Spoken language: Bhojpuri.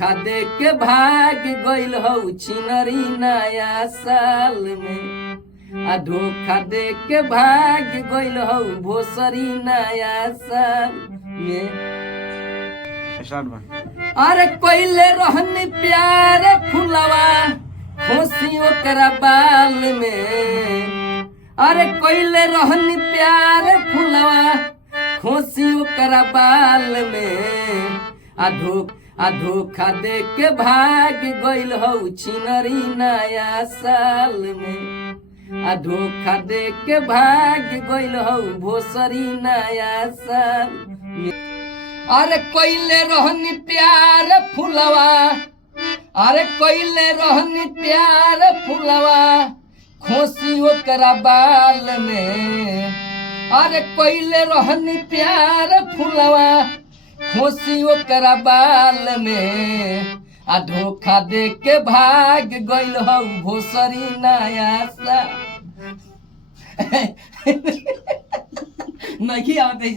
धोखा दे के भाग गइल हौ छिनरी नया साल में। आ धोखा दे के भाग गइल हौ भोसरी नया साल में। अरे कोइले रहनी प्यार फुलवा खोसी ओकरा बाल में। अरे कोइले रहनी प्यार फुलवा खोसी ओकरा बाल में। आ धोखा दे के भाग गइल हौ छिनरी नया साल में। आ धोखा दे के भाग गइल हौ भोसरी नया साल में। अरे कोइले रहनी प्यार फुलवा, अरे कोइले रहनी प्यार फुलवा खोसी ओकरा बाल में। अरे कोइले रहनी प्यार फुलवा खोसी ओकरा बाल में। आ धोखा दे के भाग गइल हौ भोसरी नया साल। नहीं आते